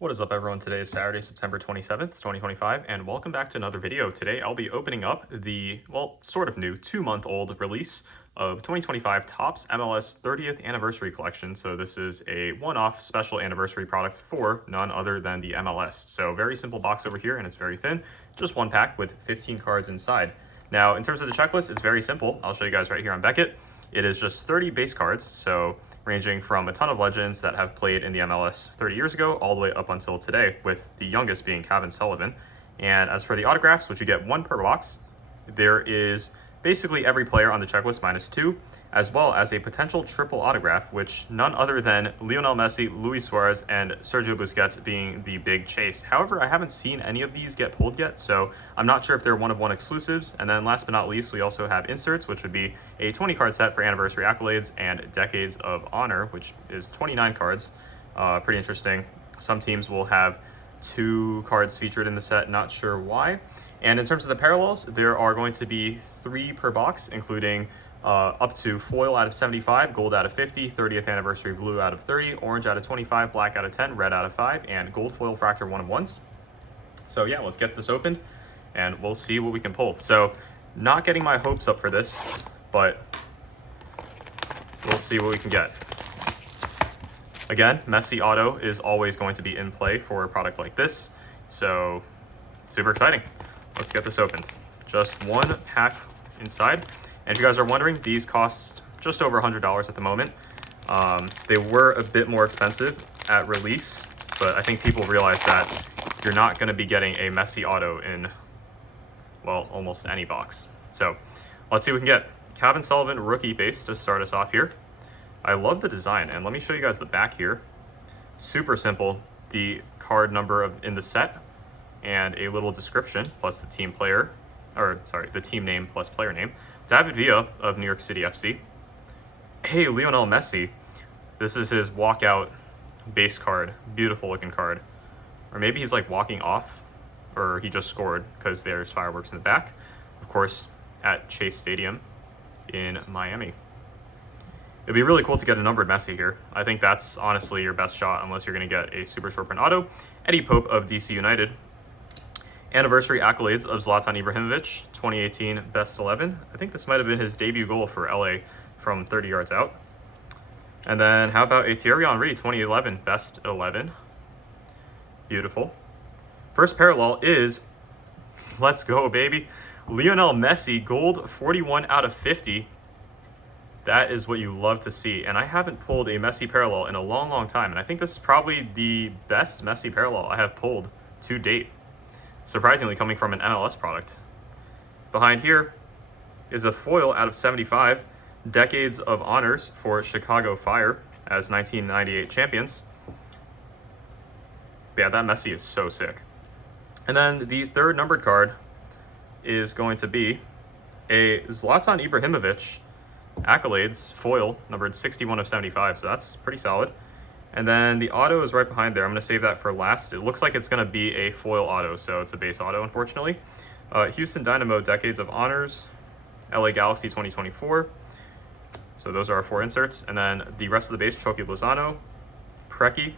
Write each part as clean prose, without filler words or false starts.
What is up, everyone? Today is Saturday, September 27th, 2025, and welcome back to another video. Today I'll be opening up the, well, sort of new 2-month-old release of 2025 Topps MLS 30th Anniversary Collection. So this is a one-off special anniversary product for none other than the MLS. So very simple box over here, and it's very thin. Just one pack with 15 cards inside. Now, in terms of the checklist, it's very simple. I'll show you guys right here on Beckett. It is just 30 base cards, so ranging from a ton of legends that have played in the MLS 30 years ago all the way up until today, with the youngest being Kevin Sullivan. And as for the autographs, which you get one per box, there is basically every player on the checklist minus 2, as well as a potential triple autograph, which none other than Lionel Messi, Luis Suarez, and Sergio Busquets being the big chase. However, I haven't seen any of these get pulled yet, so I'm not sure if they're one-of-one exclusives. And then last but not least, we also have inserts, which would be a 20-card set for anniversary accolades and decades of honor, which is 29 cards. Pretty interesting. Some teams will have 2 cards featured in the set, not sure why. And in terms of the parallels, there are going to be 3 per box, including up to foil out of 75, gold out of 50, 30th anniversary blue out of 30, orange out of 25, black out of 10, red out of 5, and gold foil fractor 1-of-1s. So yeah, let's get this opened and we'll see what we can pull. So not getting my hopes up for this, but we'll see what we can get. Again, Messi auto is always going to be in play for a product like this, so super exciting. Let's get this opened. Just one pack inside. And if you guys are wondering, these cost just over $100 at the moment. They were a bit more expensive at release, but I think people realize that you're not going to be getting a Messi auto in, well, almost any box. So let's see what we can get. Kevin Sullivan rookie base to start us off here. I love the design, and let me show you guys the back here. Super simple. The card number in the set and a little description plus the team player, or sorry, the team name plus player name. David Villa of New York City FC. Hey, Lionel Messi. This is his walkout base card. Beautiful looking card. Or maybe he's like walking off, or he just scored because there's fireworks in the back. Of course, at Chase Stadium in Miami. It'd be really cool to get a numbered Messi here. I think that's honestly your best shot unless you're going to get a super short print auto. Eddie Pope of DC United. Anniversary accolades of Zlatan Ibrahimovic, 2018 best 11. I think this might have been his debut goal for LA from 30 yards out. And then how about a Thierry Henry, 2011 best 11. Beautiful. First parallel is, let's go, baby, Lionel Messi, gold 41 out of 50. That is what you love to see. And I haven't pulled a Messi parallel in a long, long time. And I think this is probably the best Messi parallel I have pulled to date. Surprisingly, coming from an MLS product. Behind here is a foil out of 75, decades of honors for Chicago Fire as 1998 champions. But yeah, that Messi is so sick. And then the third numbered card is going to be a Zlatan Ibrahimovic accolades foil numbered 61 of 75, so that's pretty solid. And then the auto is right behind there. I'm going to save that for last. It looks like it's going to be a foil auto, so it's a base auto, unfortunately. Houston Dynamo Decades of Honors, LA Galaxy 2024. So those are our 4 inserts. And then the rest of the base, Chucky Lozano, Preki,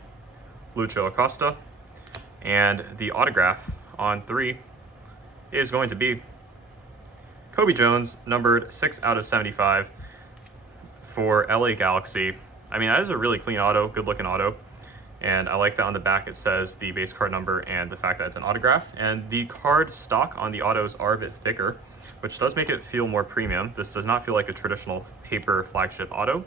Lucho Acosta. And the autograph on 3 is going to be Kobe Jones, numbered 6 out of 75 for LA Galaxy. I mean, that is a really clean auto, good looking auto. And I like that on the back it says the base card number and the fact that it's an autograph. And the card stock on the autos are a bit thicker, which does make it feel more premium. This does not feel like a traditional paper flagship auto.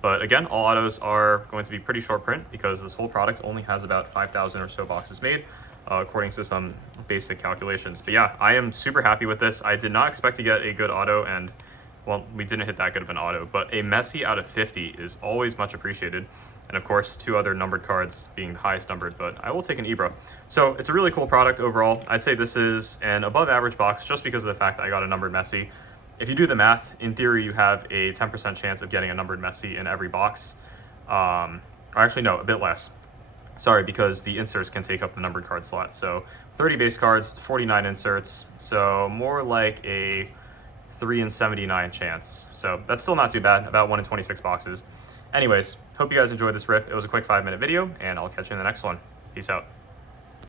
But again, all autos are going to be pretty short print because this whole product only has about 5,000 or so boxes made, according to some basic calculations. But yeah, I am super happy with this. I did not expect to get a good auto, and well, we didn't hit that good of an auto, but a Messi out of 50 is always much appreciated. And of course, 2 other numbered cards being the highest numbered, but I will take an Ibra. So it's a really cool product overall. I'd say this is an above average box just because of the fact that I got a numbered Messi. If you do the math, in theory, you have a 10% chance of getting a numbered Messi in every box. Or actually, no, a bit less. Sorry, because the inserts can take up the numbered card slot. So 30 base cards, 49 inserts. So more like a 3 in 79 chance. So that's still not too bad, about 1 in 26 boxes. Anyways, hope you guys enjoyed this rip. It was a quick 5-minute video, and I'll catch you in the next one. Peace. Peace out.